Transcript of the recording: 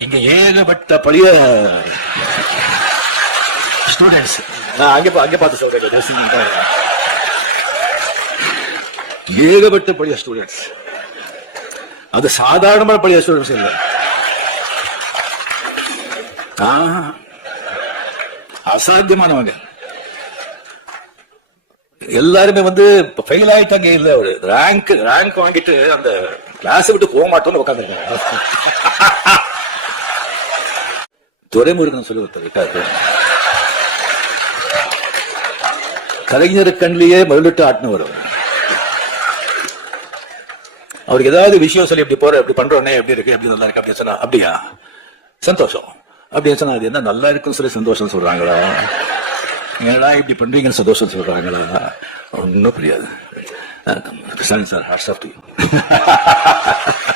இங்க ஏகப்பட்ட பழைய ஸ்டூடெண்ட்ஸ் நான் அங்க பா- அங்க பார்த்து சொல்றேன் ஏகப்பட்ட பழைய ஸ்டூடெண்ட்ஸ் அது சாதாரணமான பழைய ஸ்டூடெண்ட்ஸ் இல்ல. அசாத்தியமானவங்க. எல்லாருமே வந்து ஃபெயில் ஆயிட்டாங்க இல்ல ஒரு ரேங்க் ரேங்க் வாங்கிட்டு அந்த கிளாஸ் விட்டு போக மாட்டோம்னு உட்காந்துருக்காங்க துரைமுருகன் சொல்லி ஒருத்தர் இருக்காரு. கலைஞர் கண்ணிலேயே முதலிட்டு ஆட்டினவர் வரும் அவருக்கு ஏதாவது விஷயம் சொல்லி இப்படி போற இப்படி பண்றோன்னே எப்படி இருக்கு எப்படி நல்லா இருக்கு அப்படின்னு சொன்னா அப்படியா? சந்தோஷம். அப்படின்னு சொன்னா அது என்ன நல்லா இருக்குன்னு சொல்லி சந்தோஷம் சொல்றாங்களா? என்னடா இப்படி பண்றீங்கன்னு சந்தோஷம் சொல்றாங்களா? ஒன்றும் புரியாது. Sir hearts of